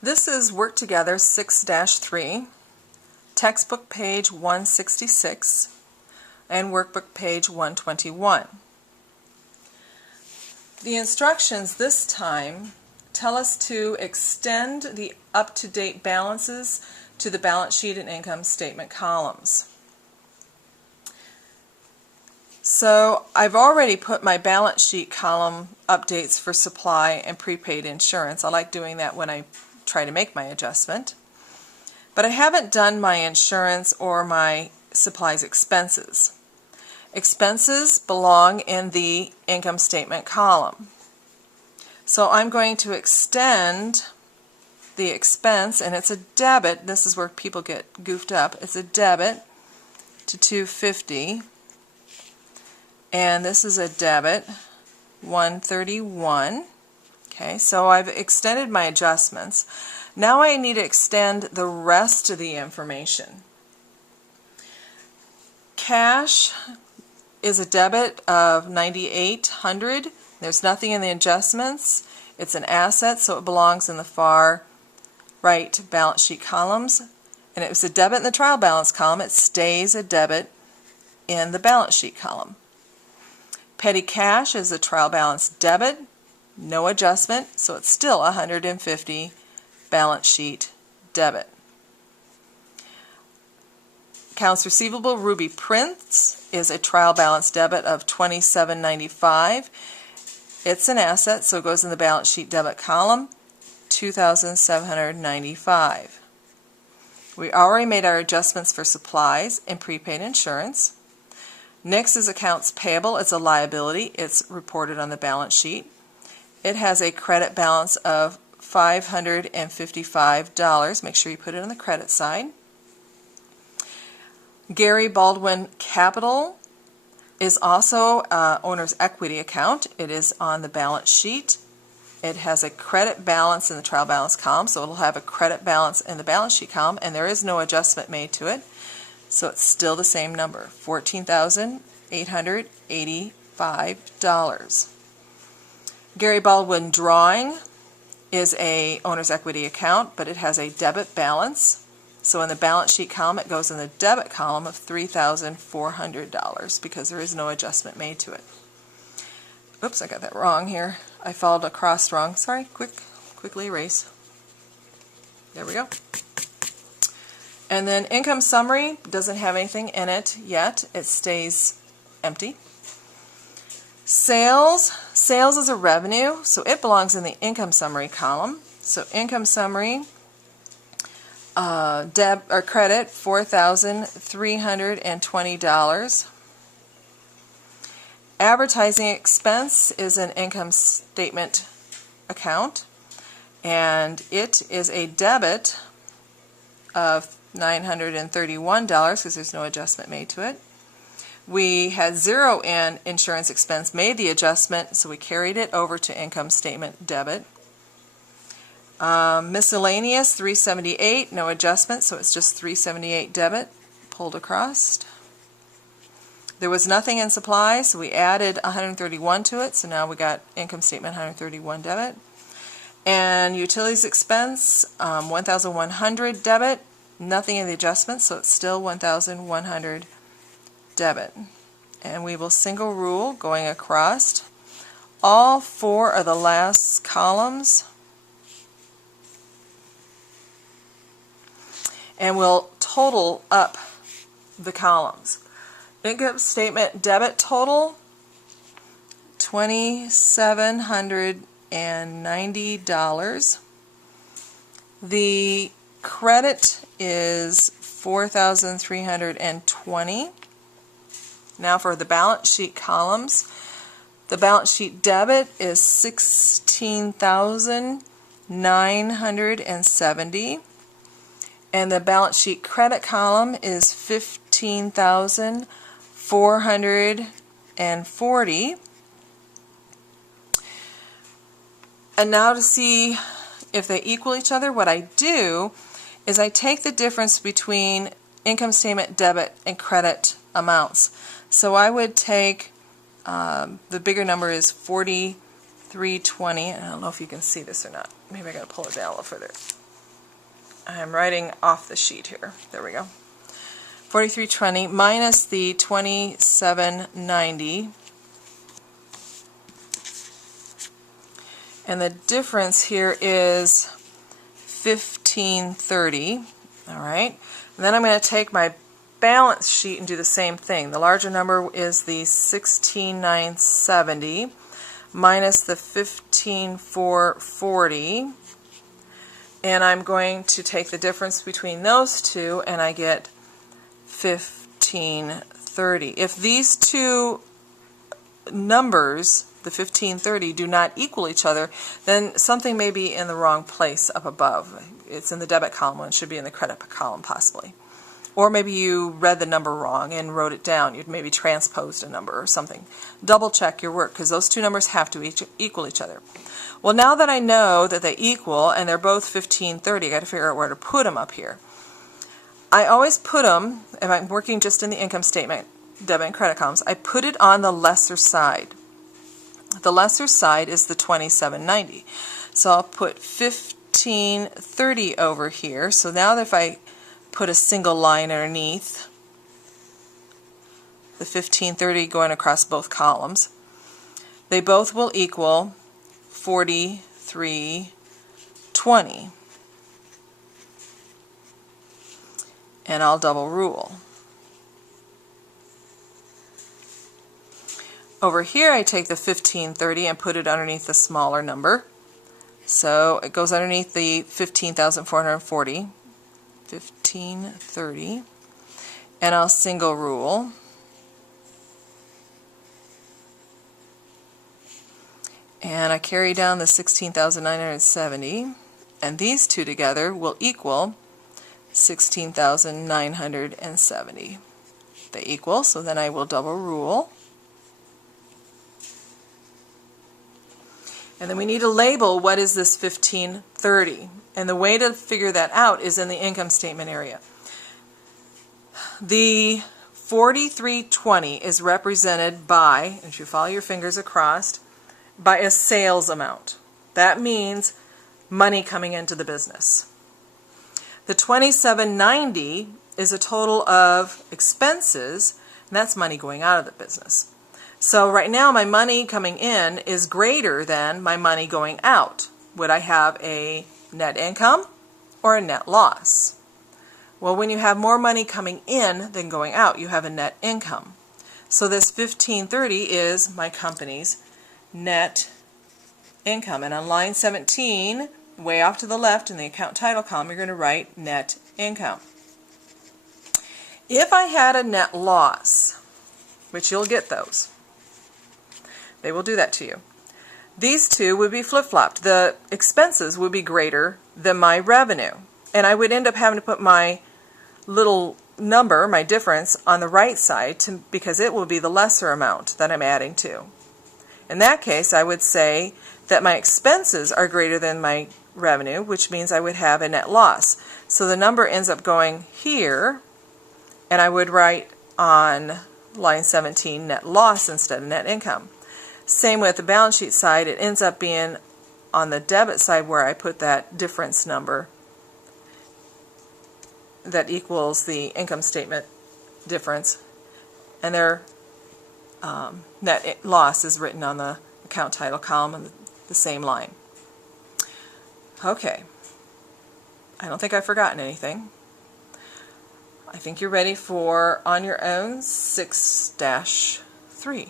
This is Work Together 6-3, textbook page 166, and workbook page 121. The instructions this time tell us to extend the up-to-date balances to the balance sheet and income statement columns. So I've already put my balance sheet column updates for supply and prepaid insurance. I like doing that when I try to make my adjustment. But I haven't done my insurance or my supplies expenses. Expenses belong in the income statement column. So I'm going to extend the expense, and it's a debit. This is where people get goofed up. It's a debit to $250, and this is a debit $131. Okay, so I've extended my adjustments. Now I need to extend the rest of the information. Cash is a debit of $9,800. There's nothing in the adjustments. It's an asset, so it belongs in the far right balance sheet columns. And it was a debit in the trial balance column. It stays a debit in the balance sheet column. Petty cash is a trial balance debit. No adjustment, so it's still $150 balance sheet debit. Accounts receivable Ruby Prints is a trial balance debit of $27.95. It's an asset, so it goes in the balance sheet debit column, $2,795. We already made our adjustments for supplies and prepaid insurance. Next is accounts payable. It's a liability. It's reported on the balance sheet. It has a credit balance of $555. Make sure you put it on the credit side. Gary Baldwin Capital is also owner's equity account. It is on the balance sheet. It has a credit balance in the trial balance column, so it'll have a credit balance in the balance sheet column, and there is no adjustment made to it. So it's still the same number, $14,885. Gary Baldwin Drawing is a owner's equity account, but it has a debit balance. So in the balance sheet column, it goes in the debit column of $3,400 because there is no adjustment made to it. Oops, I got that wrong here. I followed across wrong. Sorry, quickly erase. There we go. And then income summary doesn't have anything in it yet. It stays empty. Sales is a revenue, so it belongs in the income summary column. So income summary, credit $4,320. Advertising expense is an income statement account, and it is a debit of $931 because there's no adjustment made to it. We had zero in insurance expense, made the adjustment, so we carried it over to income statement debit. Miscellaneous $378, no adjustment, so it's just $378 debit pulled across. There was nothing in supplies, so we added $131 to it, so now we got income statement $131 debit. And utilities expense, $1,100 debit, nothing in the adjustment, so it's still $1,100 debit. And we will single rule going across all four of the last columns, and we'll total up the columns. Income statement debit total $2,790. The credit is $4,320. Now for the balance sheet columns, the balance sheet debit is $16,970, and the balance sheet credit column is $15,440. And now to see if they equal each other, what I do is I take the difference between income statement debit and credit amounts. So I would take, the bigger number is 4320. I don't know if you can see this or not. Maybe I got to pull it down a little further. I'm writing off the sheet here. There we go. 4320 minus the 2790. And the difference here is 1530. All right. And then I'm going to take my balance sheet and do the same thing. The larger number is the 16970 minus the 15440. And I'm going to take the difference between those two, and I get 1530. If these two numbers, the 1530, do not equal each other, then something may be in the wrong place up above. It's in the debit column when it should be in the credit column possibly. Or maybe you read the number wrong and wrote it down. You'd maybe transposed a number or something. Double check your work, because those two numbers have to equal each other. Well, now that I know that they equal and they're both 1530, I got to figure out where to put them up here. I always put them, if I'm working just in the income statement, debit and credit columns, I put it on the lesser side. The lesser side is the 2790. So I'll put 1530 over here. So now that if I put a single line underneath the 1530 going across both columns, they both will equal 4320. And I'll double rule. Over here I take the 1530 and put it underneath the smaller number. So it goes underneath the 15,440, 1530, and I'll single rule. And I carry down the 16,970, and these two together will equal 16,970. They equal, so then I will double rule. And then we need to label what is this 1530. And the way to figure that out is in the income statement area. The 4320 is represented by, if you follow your fingers across, by a sales amount. That means money coming into the business. The 2790 is a total of expenses, and that's money going out of the business. So right now my money coming in is greater than my money going out. Would I have a net income or a net loss? Well, when you have more money coming in than going out, you have a net income. So this 1530 is my company's net income. And on line 17, way off to the left in the account title column, you're going to write net income. If I had a net loss, which you'll get those, they will do that to you. These two would be flip-flopped. The expenses would be greater than my revenue. And I would end up having to put my little number, my difference, on the right side because it will be the lesser amount that I'm adding to. In that case, I would say that my expenses are greater than my revenue, which means I would have a net loss. So the number ends up going here, and I would write on line 17 net loss instead of net income. Same with the balance sheet side, it ends up being on the debit side where I put that difference number that equals the income statement difference, and their net loss is written on the account title column on the same line. Okay, I don't think I've forgotten anything. I think you're ready for On Your Own 6-3.